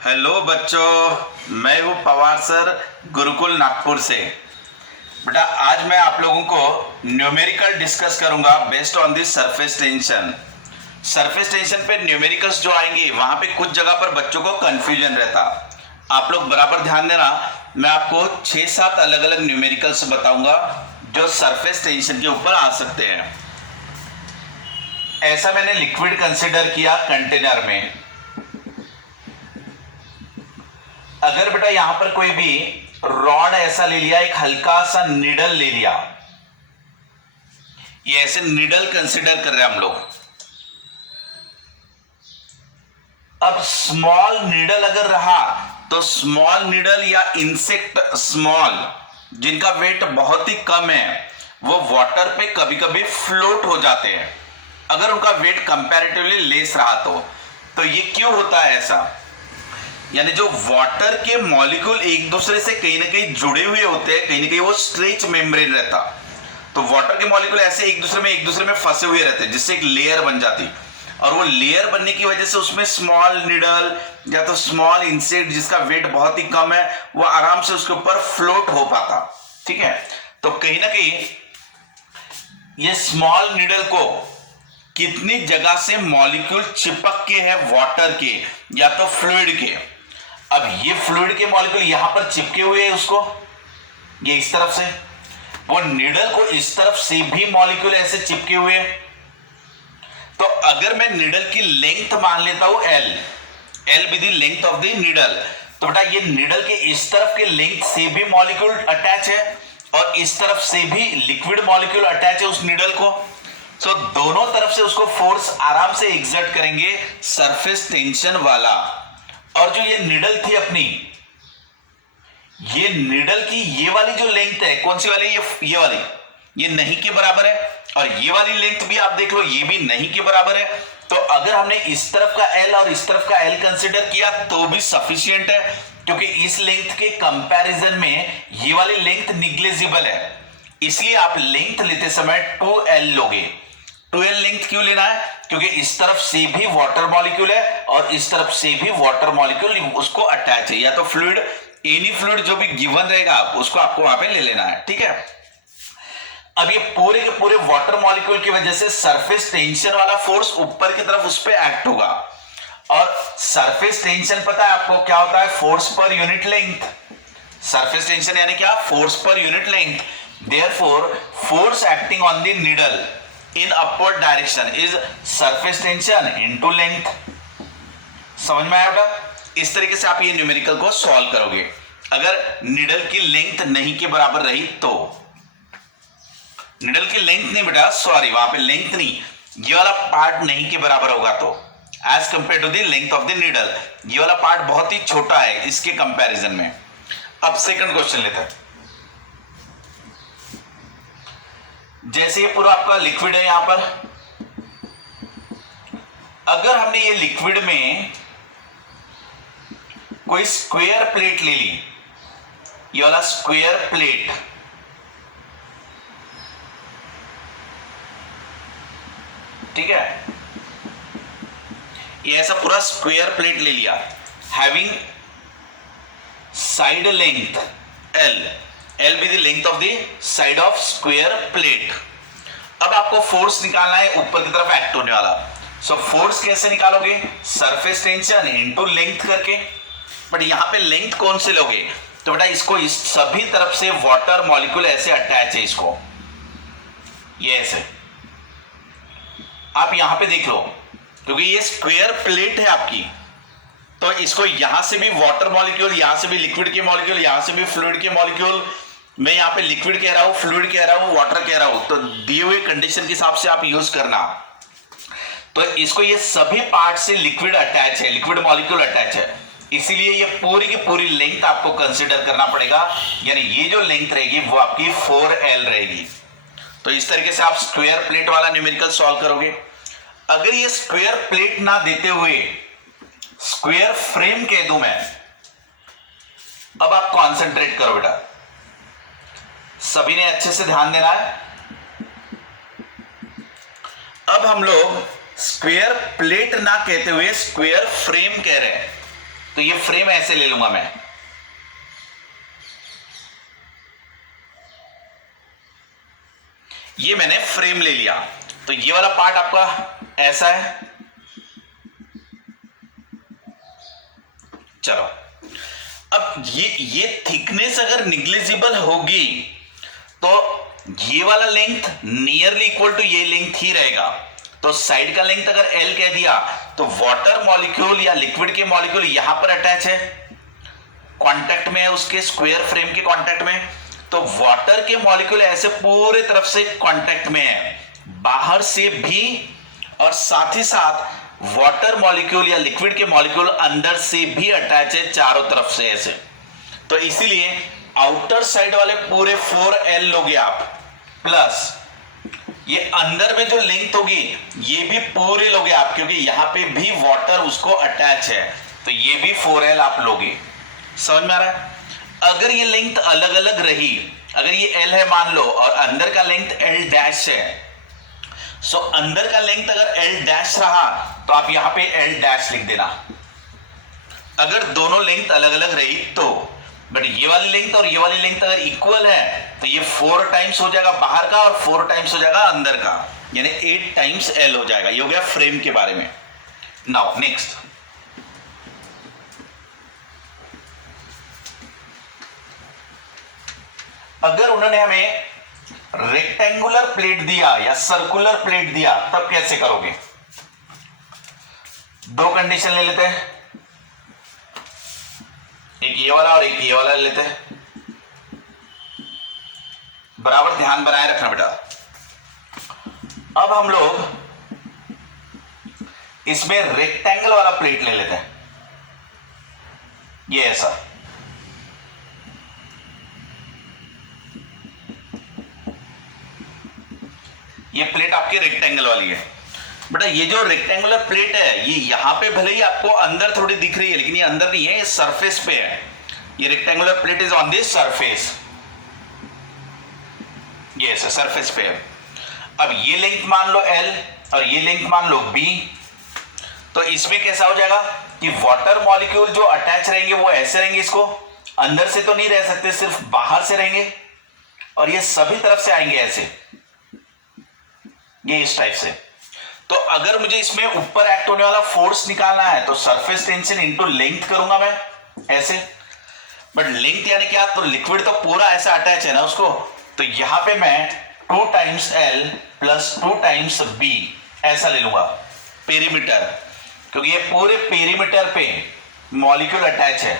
Hello बच्चों, मैं हूँ पवार सर, गुरुकुल नागपुर से। बेटा आज मैं आप लोगों को न्यूमेरिकल डिस्कस करूंगा based on this surface tension. Surface tension पे न्यूमेरिकल्स जो आएंगे वहां पे कुछ जगह पर बच्चों को कंफ्यूजन रहता। आप लोग बराबर ध्यान देना। मैं आपको 6-7 अलग अलग न्यूमेरिकल्स बताऊंगा जो सरफेस टेंशन के ऊपर आ सकते हैं। ऐसा मैंने लिक्विड कंसिडर किया कंटेनर में। अगर बेटा यहां पर कोई भी रॉड ऐसा ले लिया, एक हल्का सा निडल ले लिया, ये ऐसे निडल कंसिडर कर रहे हैं हम लोग। अब स्मॉल निडल अगर रहा तो स्मॉल निडल या इंसेक्ट स्मॉल जिनका वेट बहुत ही कम है वो वाटर पे कभी कभी फ्लोट हो जाते हैं अगर उनका वेट कंपैरेटिवली लेस रहा तो ये क्यों होता है ऐसा? यानी जो वाटर के मॉलिक्यूल एक दूसरे से कहीं ना कहीं जुड़े हुए होते हैं, कहीं ना कहीं वो स्ट्रेच मेम्ब्रेन रहता, तो वाटर के मॉलिक्यूल ऐसे एक दूसरे में फंसे हुए रहते हैं जिससे एक लेयर बन जाती, और वो लेयर बनने की वजह से उसमें स्मॉल निडल या तो स्मॉल इंसेक्ट जिसका वेट बहुत ही कम है वो आराम से उसके ऊपर फ्लोट हो पाता। ठीक है, तो कहीं ना कहीं ये स्मॉल निडल को कितनी जगह से मॉलिक्यूल चिपक के है वाटर के या तो फ्लूइड के। अब ये फ्लूइड के मॉलिक्यूल यहां पर चिपके हुए हैं, उसको ये इस तरफ से, वो निडल को इस तरफ से भी मॉलिक्यूल ऐसे चिपके हुए हैं। तो अगर मैं निडल की लेंथ मान लेता हूं L be the length of the needle, तो बेटा ये निडल के इस तरफ के लेंथ से भी मॉलिक्यूल अटैच है और इस तरफ से भी लिक्विड मॉलिक्यूल अटैच है उस निडल को। तो दोनों तरफ से उसको फोर्स आराम से एग्जर्ट करेंगे सरफेस टेंशन वाला। और जो ये निडल थी अपनी, ये निडल की ये वाली जो लेंथ है, कौन सी वाली? ये वाली, ये नहीं के बराबर है, और ये वाली लेंथ भी आप देख लो, ये भी नहीं के बराबर है। तो अगर हमने इस तरफ का एल और इस तरफ का एल कंसिडर किया तो भी सफिशिएंट है, क्योंकि इस लेंथ के कंपैरिजन में ये वाली लेंथ निग्लेजिबल है। इसलिए आप लेंथ लेते समय 2L लोगे। 2L लेंथ क्यों लेना है? क्योंकि इस तरफ से भी वाटर मॉलिक्यूल है और इस तरफ से भी वाटर मॉलिक्यूल उसको अटैच है, या तो फ्लूइड, एनी फ्लूइड जो भी गिवन रहेगा उसको आपको वहां पे ले लेना है। ठीक है, अब ये पूरे के पूरे वाटर मॉलिक्यूल की वजह से सरफेस टेंशन वाला फोर्स ऊपर की तरफ उस पर एक्ट होगा। और सरफेस टेंशन पता है आपको क्या होता है? Force per unit length. Surface tension यानी क्या? Force per unit length. Therefore force acting on the needle in upward direction is surface tension into length। समझ में आया बेटा? इस तरीके से आप ये न्यूमेरिकल को सॉल्व करोगे। अगर निडल की लेंथ नहीं के बराबर रही तो, निडल की लेंथ नहीं बेटा, सॉरी, वहां पे लेंथ नहीं, ये वाला पार्ट नहीं के बराबर होगा तो as compare to the length of the needle, ये वाला पार्ट बहुत ही छोटा है इसके कंपैरिजन में। अब सेकंड क्वेश्चन लेते हैं। जैसे ये पूरा आपका लिक्विड है, यहां पर अगर हमने ये लिक्विड में कोई स्क्वायर प्लेट ले ली, ये वाला स्क्वायर प्लेट, ठीक है, ये ऐसा पूरा स्क्वायर प्लेट ले लिया having side length L be the length of the side of square plate। अब आपको फोर्स निकालना है ऊपर की तरफ एक्ट होने वाला। सो फोर्स कैसे निकालोगे? सरफेस टेंशन इनटू लेंथ करके। बट यहां पे लेंथ कौन से लोगे? तो बेटा इसको इस सभी तरफ से वाटर मॉलिक्यूल ऐसे अटैच है, इसको ये ऐसे आप यहां पे देख लो, क्योंकि ये स्क्वायर प्लेट है आपकी, तो इसको यहां से भी वाटर मॉलिक्यूल, यहां से भी लिक्विड के मॉलिक्यूल, यहां से भी फ्लूइड के मॉलिक्यूल, मैं यहां पे लिक्विड कह रहा हूं, फ्लूइड कह रहा हूं, वाटर कह रहा हूं, तो दिए हुए कंडीशन के हिसाब से आप यूज करना। तो इसको ये सभी पार्ट से लिक्विड अटैच है, लिक्विड मॉलिक्यूल अटैच है, इसीलिए ये पूरी की पूरी लेंथ आपको कंसीडर करना पड़ेगा। यानी ये जो लेंथ रहेगी वो आपकी 4L रहेगी। तो इस तरीके से आप स्क्वायर प्लेट वाला न्यूमेरिकल सॉल्व करोगे। अगर ये स्क्वायर प्लेट ना देते हुए स्क्वायर फ्रेम कह दूं मैं, अब आप कॉन्सेंट्रेट करो बेटा, सभी ने अच्छे से ध्यान देना है। अब हम लोग स्क्वायर प्लेट ना कहते हुए स्क्वायर फ्रेम कह रहे हैं। तो ये फ्रेम ऐसे ले लूंगा मैं, ये मैंने फ्रेम ले लिया। तो ये वाला पार्ट आपका ऐसा है। चलो, अब ये थिकनेस अगर निग्लिजिबल होगी तो ये वाला लेंथ नियरली इक्वल टू ये लेंथ ही रहेगा। तो साइड का लेंथ अगर L कह दिया तो वाटर मॉलिक्यूल या लिक्विड के मॉलिक्यूल यहां पर अटैच है, कांटेक्ट में है, उसके स्क्वायर फ्रेम के कांटेक्ट में। तो वाटर के मॉलिक्यूल ऐसे पूरे तरफ से कांटेक्ट में है, बाहर से भी, और साथ ही साथ वाटर मॉलिक्यूल या लिक्विड के मॉलिक्यूल अंदर से भी अटैच है चारों तरफ से ऐसे। तो इसीलिए आउटर साइड वाले पूरे 4L लोगे आप, प्लस ये अंदर में जो लेंथ होगी ये भी पूरे लोगे आप, क्योंकि यहां पे भी वाटर उसको अटैच है, तो ये भी 4L आप लोगे। समझ में आ रहा है? अगर ये लेंथ अलग अलग रही, अगर ये L है मान लो और अंदर का लेंथ L डैश है, सो अंदर का लेंथ अगर L डैश रहा तो आप यहां पे L डैश लिख देना, अगर दोनों लेंथ अलग अलग रही तो। बट ये वाली लेंथ और ये वाली लेंथ अगर इक्वल है तो ये 4 टाइम्स हो जाएगा बाहर का और 4 टाइम्स हो जाएगा अंदर का, यानी 8 टाइम्स L हो जाएगा। ये हो गया फ्रेम के बारे में। नाउ नेक्स्ट, अगर उन्होंने हमें रेक्टेंगुलर प्लेट दिया या सर्कुलर प्लेट दिया तब कैसे करोगे? दो कंडीशन ले लेते हैं, एक ये वाला और एक ये वाला ले लेते हैं। बराबर ध्यान बनाए रखना बेटा। अब हम लोग इसमें रेक्टेंगल वाला प्लेट ले लेते हैं, ये ऐसा। ये प्लेट आपकी रेक्टेंगल वाली है बेटा। ये जो रेक्टेंगुलर प्लेट है ये यहां पे भले ही आपको अंदर थोड़ी दिख रही है, लेकिन ये अंदर नहीं है, ये सरफेस पे है। ये rectangular plate is on this surface, ये सरफेस पे है। अब ये लेंथ मान लो L और ये लेंथ मान लो B, तो इसमें कैसा हो जाएगा कि वाटर मॉलिक्यूल जो अटैच रहेंगे वो ऐसे रहेंगे, इसको अंदर से तो नहीं रह सकते, सिर्फ बाहर से रहेंगे, और ये सभी तरफ से आएंगे ऐसे, ये इस टाइप से। तो अगर मुझे इसमें ऊपर एक्ट होने वाला फोर्स निकालना है तो सरफेस टेंशन इनटू लेंथ करूंगा मैं ऐसे। बट लेंथ यानी क्या? तो लिक्विड तो पूरा ऐसा अटैच है ना उसको, तो यहां पे मैं 2 times L plus 2 times B ऐसा ले लूंगा पेरीमीटर, क्योंकि ये पूरे पेरीमीटर पे मॉलिक्यूल अटैच है।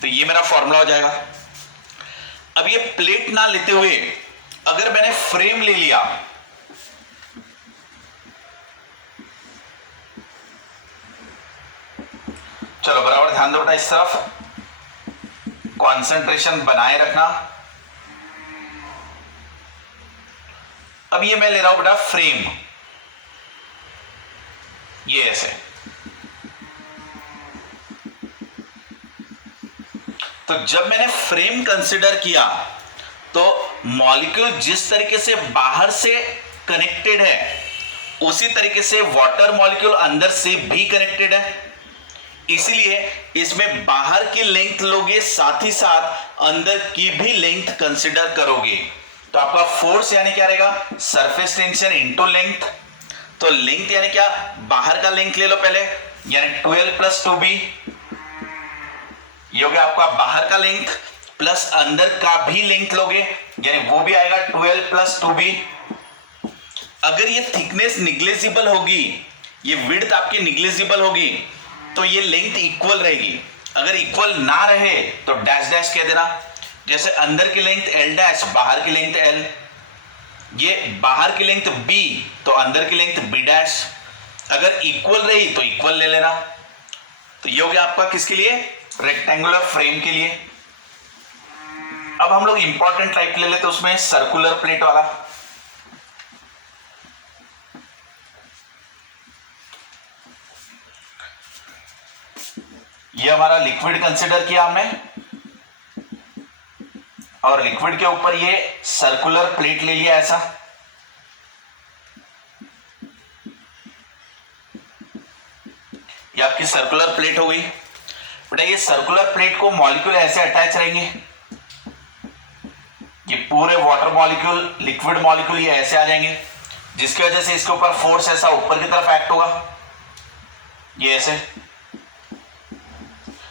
तो ये मेरा फॉर्मूला हो जाएगा। अब ये प्लेट ना लेते हुए अगर मैंने फ्रेम ले लिया, चलो बराबर ध्यान दो बेटा, इस तरफ कंसंट्रेशन बनाए रखना। अब ये मैं ले रहा हूं बेटा फ्रेम, ये ऐसे। तो जब मैंने फ्रेम कंसिडर किया तो मॉलिक्यूल जिस तरीके से बाहर से कनेक्टेड है उसी तरीके से वाटर मॉलिक्यूल अंदर से भी कनेक्टेड है, इसलिए इसमें बाहर की लेंथ लोगे साथ ही साथ अंदर की भी लेंथ कंसिडर करोगे। तो आपका फोर्स यानी क्या रहेगा? Surface tension into length. तो लेंथ यानी क्या? बाहर का लेंथ ले लो पहले, यानी 12 प्लस 2B, ये हो गया आपका बाहर का लेंथ, प्लस अंदर का भी लेंथ लोगे यानी वो भी आएगा 12 प्लस 2B। अगर ये थिकनेस निग्लिजिबल होगी, ये विड्थ आपकी निग्लिजिबल होगी, तो ये लेंथ इक्वल रहेगी। अगर इक्वल ना रहे तो डैश डैश कह देना, जैसे अंदर की लेंथ L डैश, बाहर की लेंथ L, ये बाहर की लेंथ B तो अंदर की लेंथ B डैश। अगर इक्वल रही तो इक्वल ले लेना। तो ये हो गया आपका किसके लिए? रेक्टेंगुलर फ्रेम के लिए। अब हम लोग इंपॉर्टेंट टाइप ले लेते, उसमें सर्कुलर प्लेट वाला। ये हमारा लिक्विड कंसिडर किया हमने, और लिक्विड के ऊपर ये सर्कुलर प्लेट ले लिया ऐसा। ये आपकी सर्कुलर प्लेट हो गई। बेटा ये सर्कुलर प्लेट को मॉलिक्यूल ऐसे अटैच रहेंगे, ये पूरे वाटर मॉलिक्यूल, लिक्विड मॉलिक्यूल ये ऐसे आ जाएंगे, जिसकी वजह से इसके ऊपर फोर्स ऐसा ऊपर की तरफ एक्ट होगा, ये ऐसे।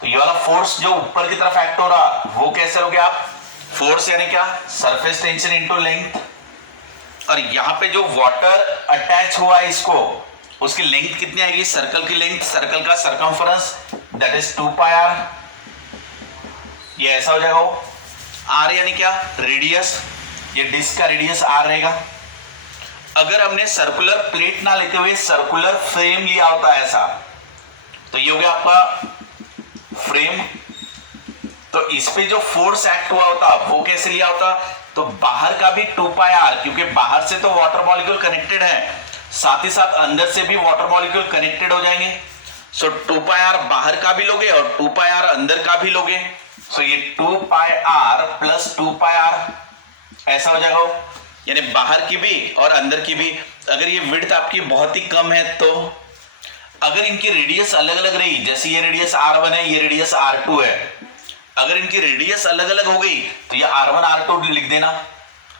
तो ये वाला फोर्स जो ऊपर की तरफ एक्ट हो रहा वो कैसे लोगे आप? फोर्स यानी क्या? Surface tension into length. और यहां पे जो वाटर अटैच हुआ है इसको, उसकी लेंथ कितनी आएगी? सर्कल की लेंथ, सर्कल का circumference, that is 2 pi R. ये ऐसा हो जाएगा। वो आर यानी क्या? रेडियस। ये डिस्क का रेडियस आर रहेगा। अगर हमने सर्कुलर प्लेट ना लेते हुए सर्कुलर फ्रेम लिया होता है ऐसा, तो ये हो गया आपका फ्रेम। तो इस पे जो फोर्स एक्ट हुआ होता वो कैसे लिया होता? तो बाहर का भी 2 पाई आर, क्योंकि बाहर से तो वाटर मॉलिक्यूल कनेक्टेड है, साथ ही साथ अंदर से भी वाटर मॉलिक्यूल कनेक्टेड हो जाएंगे। सो 2 पाई आर बाहर का भी लोगे और 2 पाई आर अंदर का भी लोगे। सो ये 2 pi are plus 2 pi are ऐसा हो जाएगा। यानी बाहर की भी और अंदर की भी। अगर ये विड्थ आपकी बहुत ही कम है, तो अगर इनकी रेडियस अलग अलग रही, जैसे ये रेडियस R1 है, ये रेडियस R2 है, अगर इनकी रेडियस अलग अलग हो गई तो ये R1 R2 लिख देना।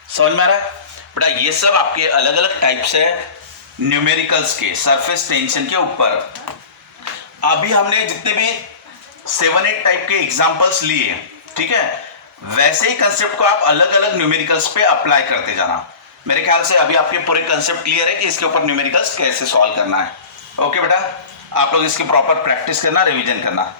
समझ में आ रहा है बेटा? ये सब आपके अलग अलग टाइप्स है न्यूमेरिकल्स के, सरफेस टेंशन के ऊपर। अभी हमने जितने भी 7-8 टाइप के एग्जांपल्स लिए, ठीक है, वैसे ही कंसेप्ट को आप अलग अलग न्यूमेरिकल्स पे अप्लाई करते जाना। मेरे ख्याल से अभी आपके पूरे कंसेप्ट क्लियर है कि इसके ऊपर न्यूमेरिकल्स कैसे सॉल्व करना है। ओके बेटा, आप लोग इसकी प्रॉपर प्रैक्टिस करना, रिवीजन करना।